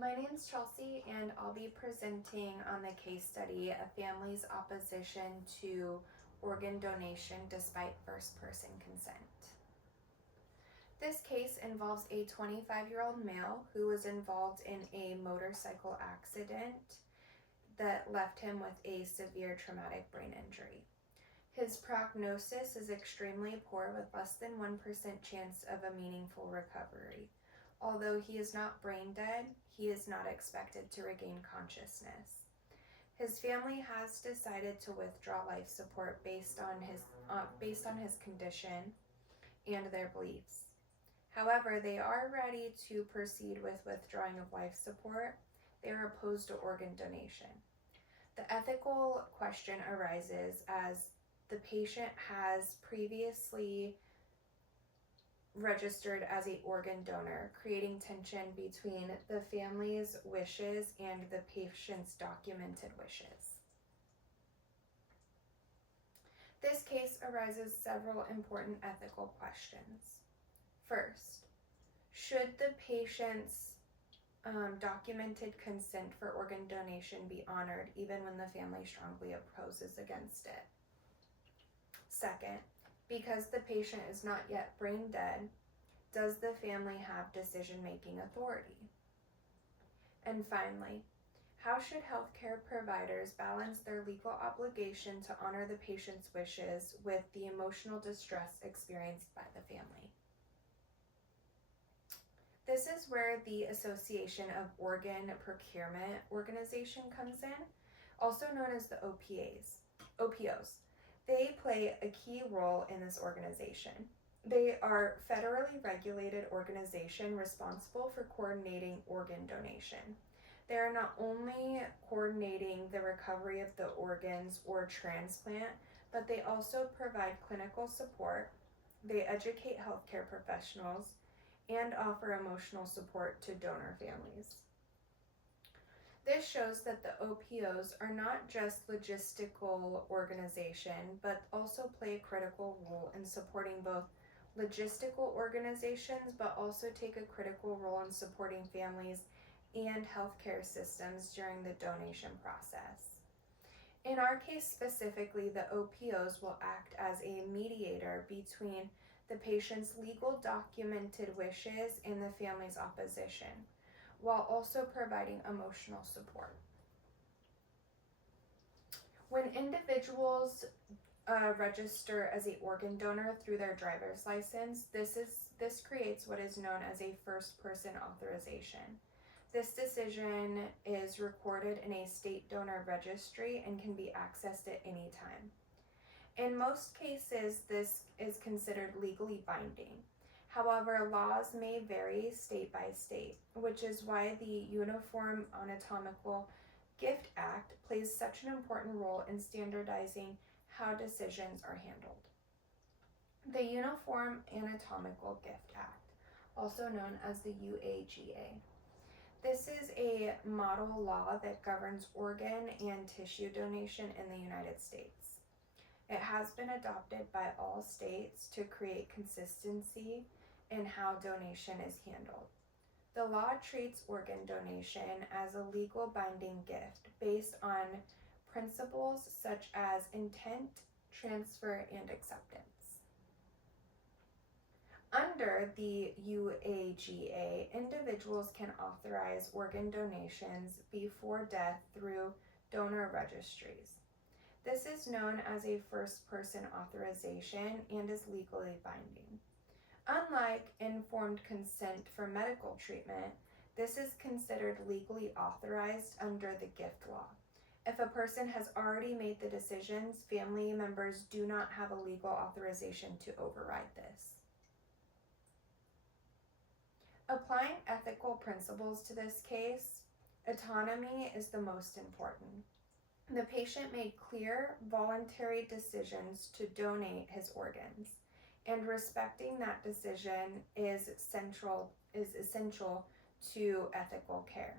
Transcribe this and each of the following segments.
My name's Chelsea, and I'll be presenting on the case study A Family's Opposition to Organ Donation Despite First Person Consent. This case involves a 25-year-old male who was involved in a motorcycle accident that left him with a severe traumatic brain injury. His prognosis is extremely poor, with less than 1% chance of a meaningful recovery. Although he is not brain dead, he is not expected to regain consciousness. His family has decided to withdraw life support based on his condition and their beliefs. However, they are ready to proceed with withdrawing of life support. They are opposed to organ donation. The ethical question arises as the patient has previously registered as an organ donor, creating tension between the family's wishes and the patient's documented wishes. This case arises several important ethical questions. First, should the patient's documented consent for organ donation be honored even when the family strongly opposes against it? Second, because the patient is not yet brain dead, does the family have decision-making authority? And finally, how should healthcare providers balance their legal obligation to honor the patient's wishes with the emotional distress experienced by the family? This is where the Association of Organ Procurement Organization comes in, also known as the OPOs. They play a key role in this organization. They are a federally regulated organization responsible for coordinating organ donation. They are not only coordinating the recovery of the organs or transplant, but they also provide clinical support. They educate healthcare professionals and offer emotional support to donor families. This shows that the OPOs are not just logistical organization, but also play a critical role in supporting both logistical organizations, but also take a critical role in supporting families and healthcare systems during the donation process. In our case specifically, the OPOs will act as a mediator between the patient's legal documented wishes and the family's opposition, while also providing emotional support. When individuals register as an organ donor through their driver's license, this creates what is known as a first-person authorization. This decision is recorded in a state donor registry and can be accessed at any time. In most cases, this is considered legally binding. However, laws may vary state by state, which is why the Uniform Anatomical Gift Act plays such an important role in standardizing how decisions are handled. The Uniform Anatomical Gift Act, also known as the UAGA. This is a model law that governs organ and tissue donation in the United States. It has been adopted by all states to create consistency in how donation is handled. The law treats organ donation as a legal binding gift based on principles such as intent, transfer, and acceptance. Under the UAGA, individuals can authorize organ donations before death through donor registries. This is known as a first-person authorization and is legally binding. Unlike informed consent for medical treatment, this is considered legally authorized under the gift law. If a person has already made the decisions, family members do not have a legal authorization to override this. Applying ethical principles to this case, autonomy is the most important. The patient made clear, voluntary decisions to donate his organs, and respecting that decision is essential to ethical care.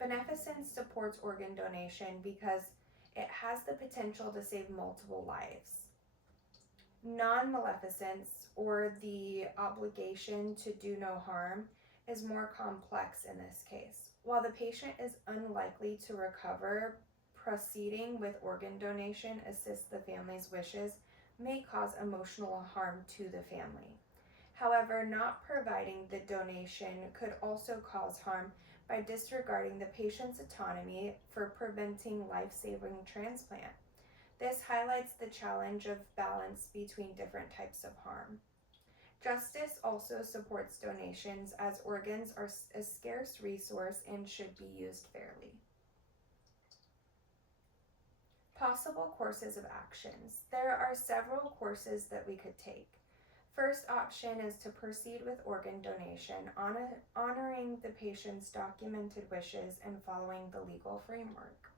Beneficence supports organ donation because it has the potential to save multiple lives. Non-maleficence, or the obligation to do no harm, is more complex in this case. While the patient is unlikely to recover, proceeding with organ donation assists the family's wishes may cause emotional harm to the family. However, not providing the donation could also cause harm by disregarding the patient's autonomy for preventing life-saving transplant. This highlights the challenge of balance between different types of harm. Justice also supports donations as organs are a scarce resource and should be used fairly. Possible courses of actions. There are several courses that we could take. First option is to proceed with organ donation, honoring the patient's documented wishes and following the legal framework.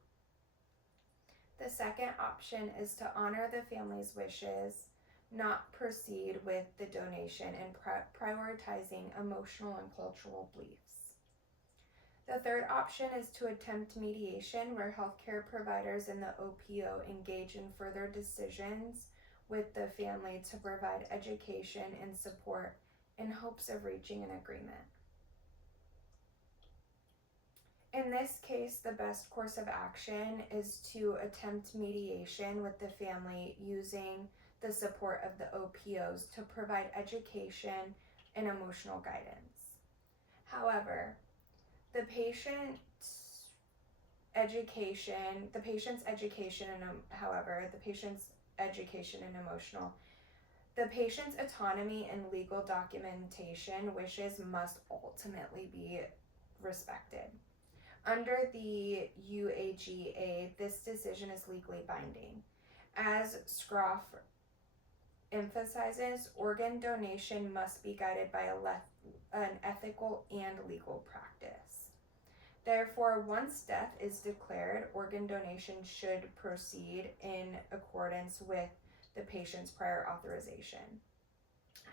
The second option is to honor the family's wishes, not proceed with the donation, and prioritizing emotional and cultural beliefs. The third option is to attempt mediation, where healthcare providers and the OPO engage in further decisions with the family to provide education and support in hopes of reaching an agreement. In this case, the best course of action is to attempt mediation with the family using the support of the OPOs to provide education and emotional guidance. However, the patient's education and emotional, the patient's autonomy and legal documentation wishes must ultimately be respected. Under the UAGA, this decision is legally binding. As Scroff emphasizes, organ donation must be guided by an ethical and legal practice. Therefore, once death is declared, organ donation should proceed in accordance with the patient's prior authorization.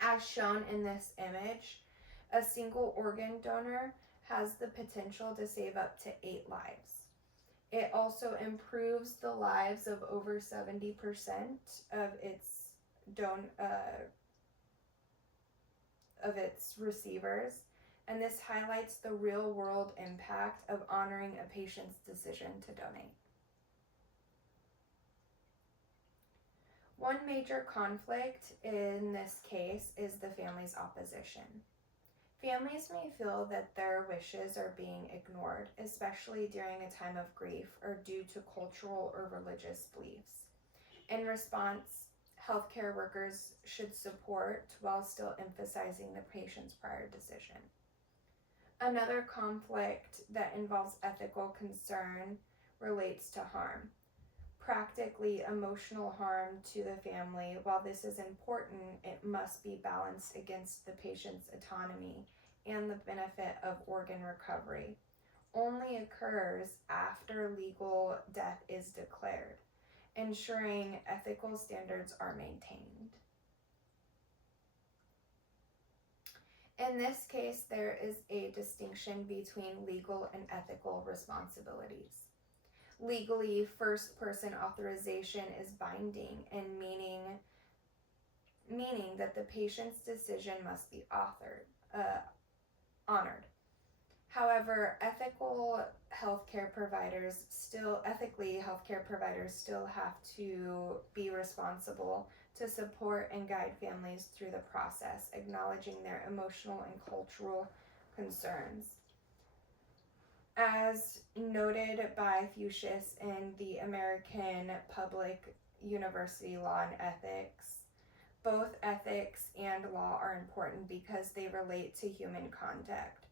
As shown in this image, a single organ donor has the potential to save up to 8 lives. It also improves the lives of over 70% of its receivers, and this highlights the real-world impact of honoring a patient's decision to donate. One major conflict in this case is the family's opposition. Families may feel that their wishes are being ignored, especially during a time of grief or due to cultural or religious beliefs. In response, healthcare workers should support while still emphasizing the patient's prior decision. Another conflict that involves ethical concern relates to harm. Practically, emotional harm to the family. While this is important, it must be balanced against the patient's autonomy and the benefit of organ recovery. Only occurs after legal death is declared, ensuring ethical standards are maintained. In this case, there is a distinction between legal and ethical responsibilities. Legally, first-person authorization is binding and meaning that the patient's decision must be honored. However, ethically, healthcare providers still have to be responsible to support and guide families through the process, acknowledging their emotional and cultural concerns. As noted by Fuchs in the American Public University Law and Ethics, both ethics and law are important because they relate to human conduct,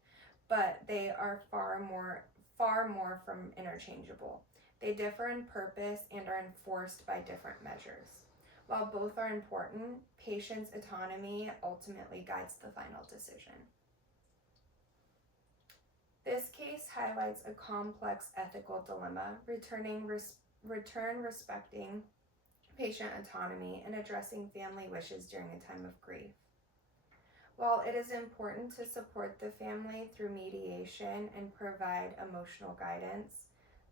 but they are far more from interchangeable. They differ in purpose and are enforced by different measures. While both are important, patient's autonomy ultimately guides the final decision. This case highlights a complex ethical dilemma, respecting patient autonomy and addressing family wishes during a time of grief. While it is important to support the family through mediation and provide emotional guidance,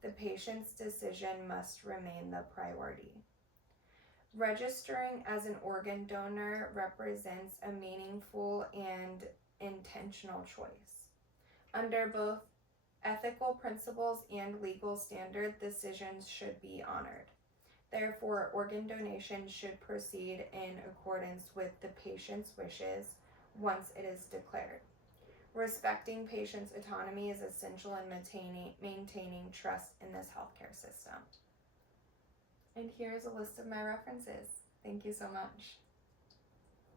the patient's decision must remain the priority. Registering as an organ donor represents a meaningful and intentional choice. Under both ethical principles and legal standard, decisions should be honored. Therefore, organ donation should proceed in accordance with the patient's wishes once it is declared. Respecting patients' autonomy is essential in maintaining trust in this healthcare system. And here's a list of my references. Thank you so much.